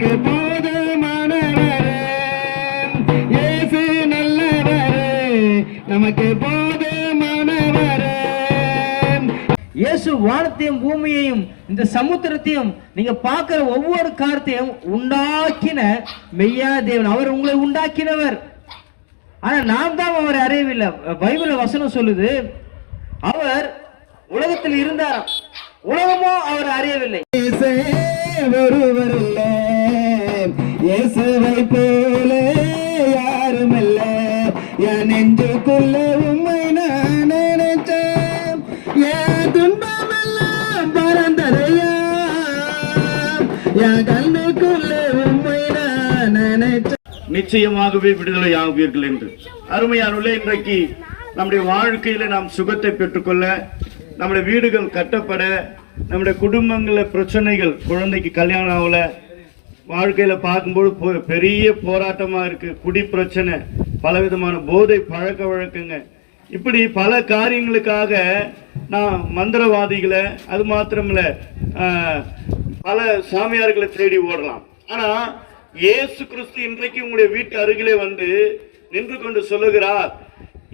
நமக்கு போதுமானவரே, இயேசு நல்லவரே, நமக்கு போதுமானவரே. இயேசு வானத்தையும் பூமியையும் இந்த சமுத்திரத்தையும் நீங்க பார்க்கிற ஒவ்வொரு காரியத்தையும் உண்டாக்கின மெய்யான தேவன். அவர் உங்களை உண்டாக்கினவர். ஆனா நாம் தான் அவரை அறியவில்லை. பைபிள் வசனம் சொல்லுது, அவர் உலகத்தில் இருந்தார், உலகமோ அவர் அறியவில்லை. ஒருவர் இல்ல, இயேசுவை போல யாரும் இல்ல. என் நெஞ்சுக்குள்ள உண்மை நான் நினைச்சேன், என் துன்பமெல்லாம் பறந்ததையா, என் கண்ணுக்குள்ள உண்மை நான் நினைச்சேன். நிச்சயமாகவே விடுதலை ஆகுவீர்கள் என்று. அருமையானவர்களே, இன்றைக்கு நம்முடைய வாழ்க்கையில நாம் சுகத்தை பெற்றுக்கொள்ள, நம்முடைய வீடுகள் கட்டப்பட, நம்முடைய குடும்பங்கள பிரச்சனைகள், குழந்தைக்கு கல்யாணம் ஆகல, வாழ்க்கையில பார்க்கும்போது பெரிய போராட்டமா இருக்கு. குடி பிரச்சனை, பலவிதமான போதை பழக்க வழக்கங்க, இப்படி பல காரியங்களுக்காக நான் மந்திரவாதிகளை, அது மாத்திரமில்ல பல சாமியார்களை தேடி ஓடலாம். ஆனா இயேசு கிறிஸ்து இன்றைக்கு உங்களுடைய வீட்டு அருகிலே வந்து நின்று கொண்டு சொல்லுகிறார்.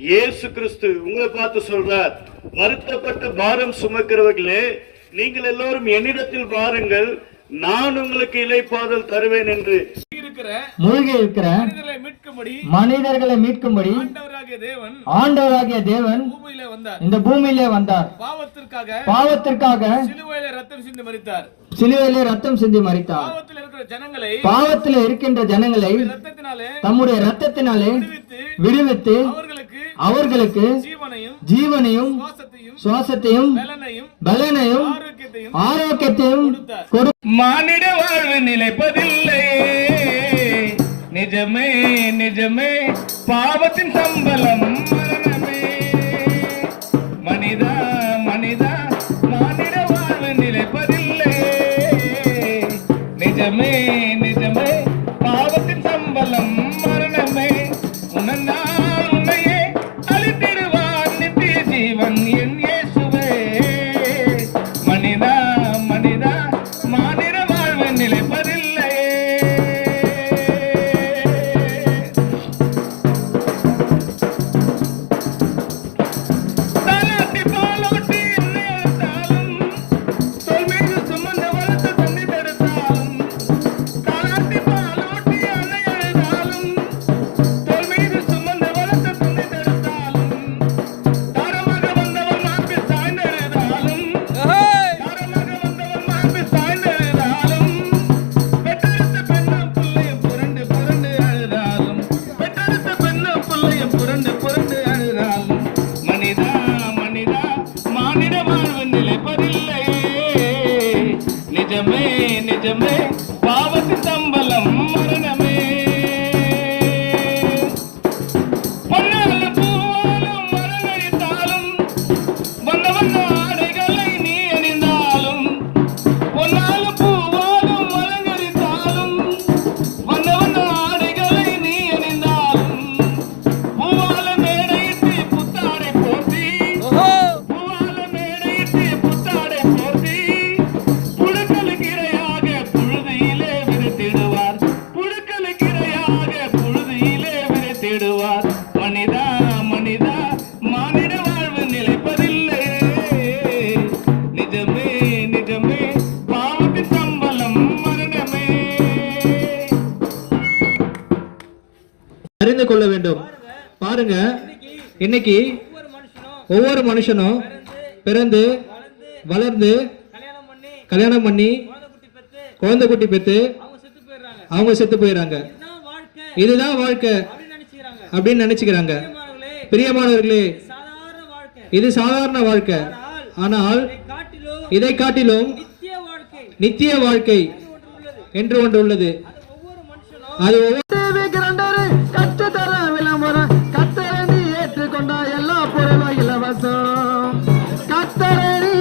இயேசு கிறிஸ்து உங்களை பார்த்து சொல்றார், வருத்தப்பட்டு பாரம் சுமக்கிறவர்களே, நீங்கள் எல்லோரும் என்னிடத்தில் வாருங்கள், நான் உங்களுக்கு இளைப்பாறுதல் தருவேன் என்று. மூழ்கி இருக்கிற மனிதர்களை மீட்கும்படி ஆண்டவராகிய தேவன் இந்த பூமியிலே வந்தார். பாவத்திற்காக சிலுவையிலே ரத்தம் சிந்தி மரித்தார். பாவத்தில் இருக்கின்ற ஜனங்களை தம்முடைய ரத்தத்தினாலே விடுவித்து அவர்களுக்கு ஜீவனையும் சுவாசத்தையும் பலனையும் ஆரோக்கியத்தையும் கொடு. மானிட வாழ்வு நிலைப்பதில்லை, நிஜமே நிஜமே, பாவத்தின் சம்பளம் மரணமே. மனிதா மனிதா, மானிட வாழ்வு நிலைப்பதில்லை, நிஜமே நிஜமே, பாவத்தின் சம்பளம் மரணமே. உன்னால் உன்னையே அழித்திடுவான் நித்திய ஜீவன் என் இயேசுவே. மனிதா மனிதா, மானிட வாழ்வு நிலைப்பதில்லை. தாலாட்டி பாலோட்டி என்னை அழுத்தாலும், தோள் மீது சுமந்த வளர்த்த தண்ணி தடுத்தாலும், தாலாட்டி பாலோட்டி என்னை அழுதாலும், தோள் மீது சுமந்த வளர்த்த தண்ணி தடுத்தாலும், தாரமாக வந்தவன் மார்பில் சாய்ந்தெழுதாலும், தாரமாக வந்தவன் மார்பில் சாய்ந்தெழுதாலும், பெற்றெடுத்த பெண்ணும் புள்ளையும் புரண்டு புரண்டு அழுதாலும், பெற்றெடுத்த பெண்ணும் புள்ளையும் புரண்டு புரண்டு அழுதாலும், மனிதா மனிதா, மானிட வாழ்வு நிலைப்பதில்லை, நிஜமே நிஜமே, பாவத்தின் சம்பளம் மரணமே. பொன்னாலும் பூவாலும் மரங்கழித்தாலும், வண்ண வண்ண ஆடைகளை நீ அணிந்தாலும், பொன்னாலும் பூவாலும் மரங்கழித்தாலும், வண்ண வண்ண ஆடைகளை நீ அணிந்தாலும், பூவால மேடையிட்டு புத்தாடை போர்த்தி, பூவால மேடையிட்டு புத்தாடை போர்த்தி, புழுக்களுக்கு இரையாக புழுதியிலே விதைத்திடுவார், புழுக்களுக்கு இரையாக புழுதியிலே விதைத்திடுவார். மனிதா மனிதா, மானிட வாழ்வு நிலைப்பதில்லை, நிஜமே நிஜமே, பாவத்தின் சம்பளம் மரணமே. அறிந்து கொள்ள வேண்டும். பாருங்க, இன்னைக்கு ஒவ்வொரு மனுஷனும் பிறந்து வளர்ந்து கல்யாணம் பண்ணி குழந்தை குட்டி பெற்று அவங்க செத்து போயிடறாங்க. இதுதான் வாழ்க்கை அப்படின்னு நினைச்சுக்கிறாங்க. பிரியமானவர்களே, இது சாதாரண வாழ்க்கை. ஆனால் இதை காட்டிலும் நித்திய வாழ்க்கை என்று ஒன்று உள்ளது. அது கற்றுத்தர விளம்பரம், கத்தரணி ஏற்றுக்கொண்டா எல்லா பொருளும் இலவசம். கத்தரணி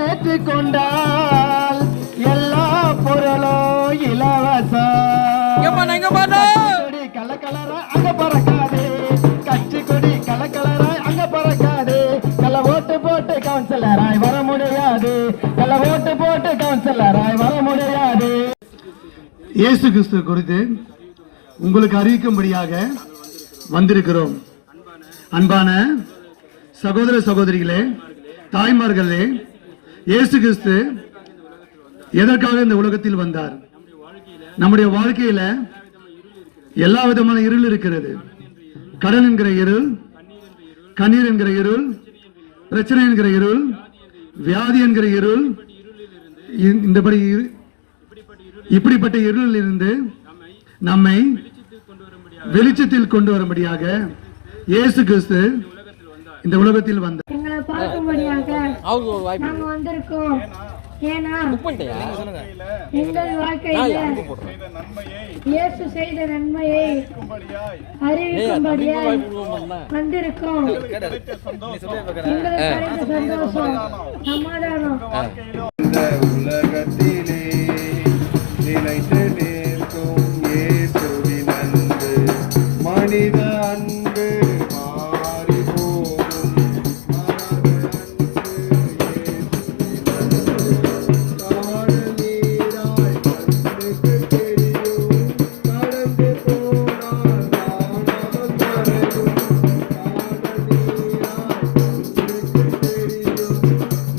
ஏற்றுக்கொண்டால் எல்லா பொருளும் இலவசம். கலக்கலரா அங்க பறக்காதே, கட்சி கொடி கலக்கலரா அங்க பறக்காதே. கல ஓட்டு போட்டு கவுன்சிலராய் வர முடியாது, கல ஓட்டு போட்டு கவுன்சிலராய் வர முடியாது. இயேசு கிறிஸ்து குறித்து உங்களுக்கு அறிவிக்கும்படியாக வந்திருக்கிறோம். அன்பான சகோதர சகோதரிகளே, தாய்மார்களே, இயேசு கிறிஸ்து எதற்காக இந்த உலகத்தில் வந்தார்? நம்முடைய வாழ்க்கையில எல்லா விதமான இருள் இருக்கிறது. கடன் என்கிற இருள், கண்ணீர் என்கிற இருள், பிரச்சனை என்கிற இருள், வியாதி என்கிற இருள், இப்படிப்பட்ட இருளில் இருந்து நம்மை வெளிச்சத்தில் கொண்டு வரும்படியாக இயேசு கிறிஸ்து இந்த உலகத்தில் வந்தார். எங்களை பார்க்கும்படியாக நாங்க வந்திருக்கோம். ஏன்னா எங்கள் வாழ்க்கையில இயேசு செய்த நன்மையை அறிவிக்கும்படியாய் வந்திருக்கோம். எங்களுக்கு கிடைத்த சந்தோஷம், சமாதானம் இந்த உலகத்திலே நிலைத்து நிற்கும் இயேசுவின் அன்பு, மனித அன்பு மாறி போகும். காணல் நீராய் கண்ணுக்கு தெரியும், கடந்து போனால் காணாமல் மறையும். காணல் நீராய் கண்ணுக்கு தெரியும்,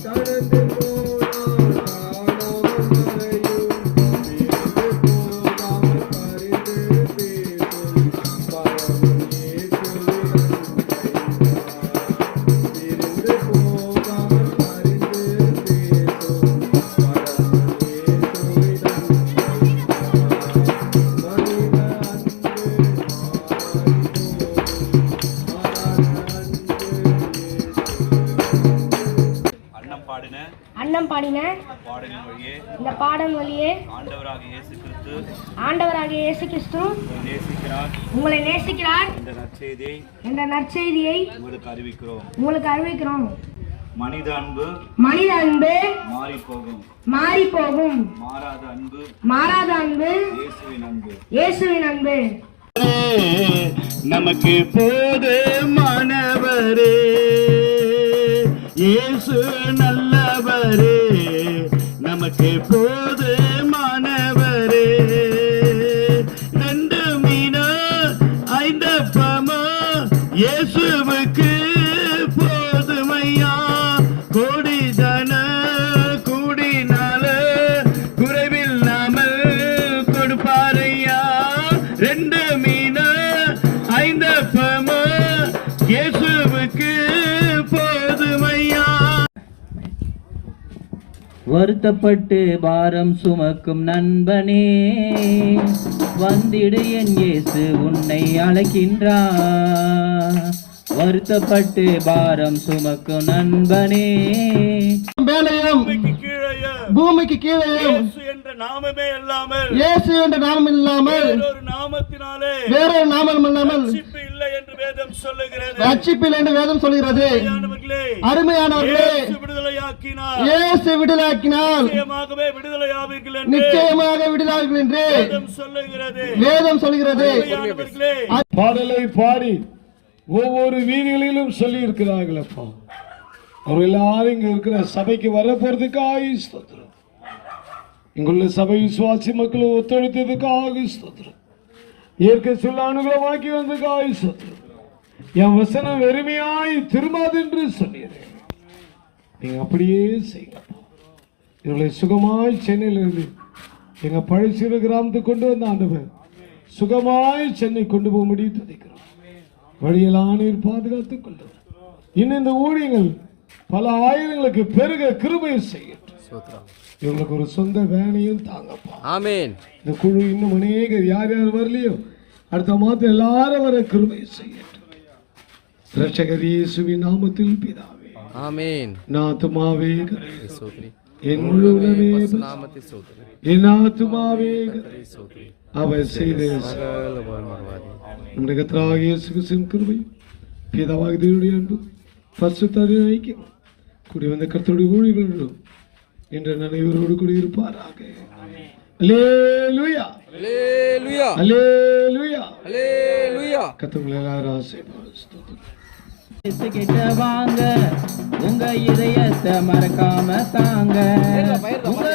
கடந்து போனால் காணாமல் மறையும். பிரிந்து போகாமல் பரிந்து பேசும் பரமும் இயேசுவின் பிரிந்து போகாமல் பரிந்து பேசும் பரமும் இயேசுவின் மனித அன்பு அன்னம் பாடின இந்த பாடல் வழியே ஆண்டவராகிய இயேசு கிறிஸ்து உங்களை நேசிக்கிறார் என்ற நற்செய்தியை உங்களுக்கு அறிவிக்கிறோம். மனித அன்பு மாறி போகும், மாறாத அன்பு இயேசுவின் அன்பு. நமக்கு போதுமானவரே, இயேசு நல்லவரே, நமக்கு போதுமானவரே. 2 மீனா 5 அப்பமா இயேசுவுக்கு போதுமையா. கோடி தன கூடினால குறைவில்லாமல் கொடுப்பாரையா. 2 மீனா 5 அப்பமா இயேசுவுக்கு போதுமையா. வருத்தப்பட்டு பாரம் சுமக்கும் நண்பனே, வந்திடு என் இயேசு உன்னை அழைக்கின்றார். வருத்தப்பட்டு பாரம் சுமக்கும் நண்பனே, மேலையும் பூமிக்கு கீழையும் இயேசு என்ற நாமமே இல்லாமல், இயேசு என்ற நாமம் இல்லாமல் வேறொரு நாமத்தினாலே வேறொரு நாமம் இல்லாமல் ரட்சிப்பு இல்லை என்று வேதம் சொல்லுகிறது. ரட்சிப்பில் என்று வேதம் சொல்கிறது. அருமையானவர்களே, இயேசு விடுதலையாக்கினார், இயேசு விடுதலாக்கினால் நிச்சயமாகவே விடுதலையாவீர்கள் என்று நிச்சயமாக விடுதலாவீர்கள் என்று வேதம் சொல்லுகிறது. வேதம் சொல்கிறது. அருமையானவர்களே, பாடலை பாடி ஒவ்வொரு வீதிகளிலும் சொல்லி இருக்கிறார்கள். அப்பா, அவர் எல்லாரும் இங்க இருக்கிற சபைக்கு வர போறதுக்காக ஸ்தோத்திரம். இங்குள்ள சபை விசுவாசி மக்கள் ஒத்துழைத்ததுக்காக ஸ்தோத்திரம். இயற்கை சொல்ல அனுகூலமாக்கி வந்ததுக்காக ஸ்தோத்திரம். என் வசனம் வெறுமையாய் திரும்பாது என்று சொன்னீர்கள். நீங்க அப்படியே செய்யுங்க. இவர்களை சுகமாய் சென்னையிலிருந்து எங்க பழசிறு கிராமத்துக்கு கொண்டு வந்த ஆண்டவர் சுகமாய் சென்னை கொண்டு போக முடியும் துதிக்கிறோம். வழியெல்லாம் நீர் பாதுகாத்துக் கொள்ளும். இன்னும் இந்த ஊழியங்கள் பல ஆயிரங்களுக்கு பெருக கிருபை செய்யட்டும். இவங்களுக்கு ஒரு சொந்த வேலையும் தாங்கப்பா. ஆமென். இந்த குழு இன்னும் அநேகர் யார் யார் வரலையோ அடுத்த மாதம் எல்லாரும் வர கிருபை செய்யட்டும். இரட்சகர் இயேசுவின் நாமத்தில் பிதாவே ஆமென். நான் ஆத்துமாவே கர்த்தரை என் முழு உள்ளமே நாமத்தை ஸ்தோத்திரி. என் ஆத்துமாவே கர்த்தரை ஸ்தோத்திரி. அவர் செய்த சகல உபகாரங்களையும் நம்முடைய கர்த்தராகிய இயேசு கிறிஸ்துவின் கிருபை, பிதாவாகிய தேவனுடைய அன்பு, பரிசுத்த ஐக்கியம் கூடி வந்த கர்த்தருடைய ஊழியர்களும் என்ற நினைவரோடு கூட இருப்பாராக. அல்லேலூயா, அல்லேலூயா, அல்லேலூயா, அல்லேலூயா. கர்த்தர் எல்லாரும் ஆசீர்வதிப்பார். கிட்ட வாங்க, உங்க இதயத்தை மறக்காம தாங்க. உங்க